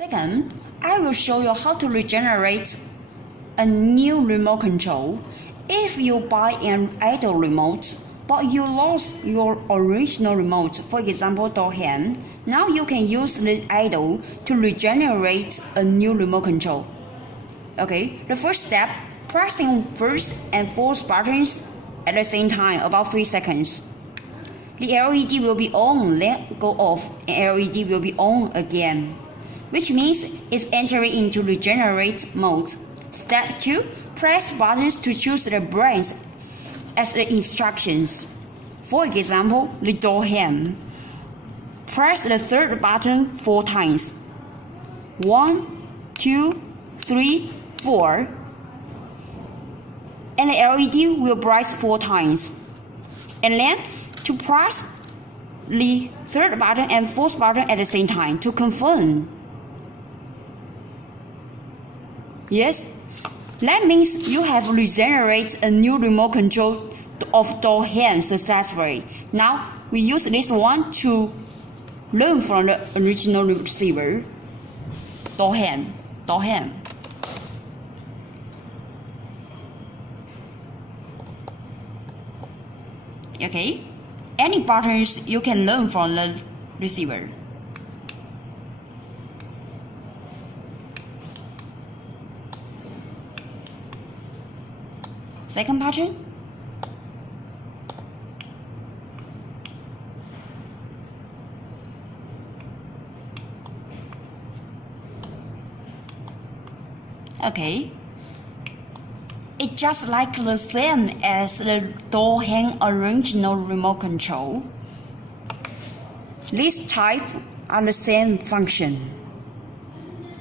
Second, I will show you how to regenerate a new remote control. If you buy an idle remote, but you lost your original remote, for example Doorhan, now you can use the idle to regenerate a new remote control. Okay, the first step, pressing first and fourth buttons at the same time, about 3 seconds. The LED will be on, then go off, and LED will be on again, which means it's entering into regenerate mode. Step 2, press buttons to choose the brands as the instructions. For example, the Doorhan. Press the third button 4 times. 1, 2, 3, 4. And the LED will bright 4 times. And then to press the third button and fourth button at the same time to confirm. Yes, that means you have regenerated a new remote control of Doorhan successfully. Now we use this one to learn from the original receiver. Doorhan. Okay, any buttons you can learn from the receiver. Second button. Okay, it's just like the same as the Doorhan original remote control. These types are the same function.